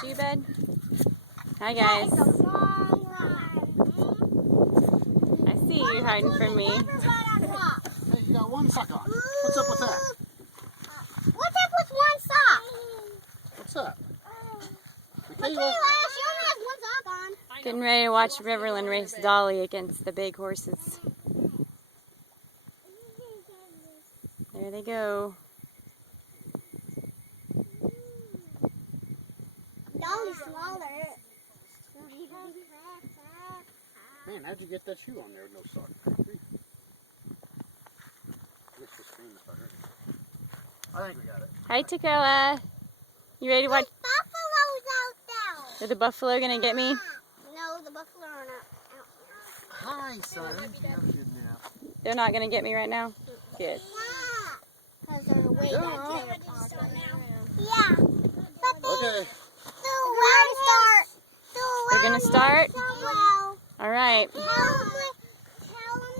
Shoe bed. Hi guys. That is a long run. I see you hiding from me. Never run on rocks. Hey, you got one sock on. What's up with that? What's up with one sock? What's up? Michaela, she only has one sock on. Getting ready to watch Riverland race Dolly against the big horses. There they go. Dolly's smaller. Man, how'd you get that shoe on there with no sock? I think we got it. Hi Takoa. You ready to watch? Buffalo's out there. Is the buffalo gonna get me? No, the buffalo are not out Hi, son. Yeah, good nap. They're not gonna get me right now? Good. here. Because they're way Yeah. back there. Yeah. Okay. They're gonna start? Well, Alright. tell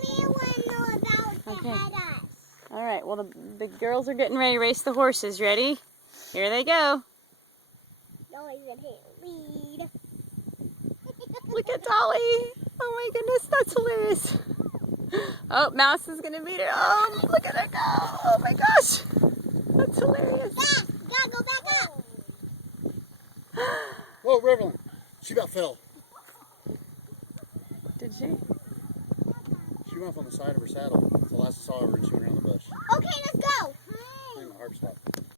me when they're about to Okay. head us. Alright, well the girls are getting ready to race the horses. Ready? Here they go. Dolly's gonna hit lead. Look at Dolly. Oh my goodness, that's hilarious. Oh, Mouse is gonna beat her. Oh, look at her go. Oh my gosh. That's hilarious. Fast! Gotta go back up. Whoa, Riverland. She about fell. Did she? She went off on the side of her saddle. That's the last I saw of her, and she went around the bush. Okay, let's go. I think my heart stopped.